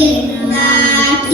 മനത്തിൽ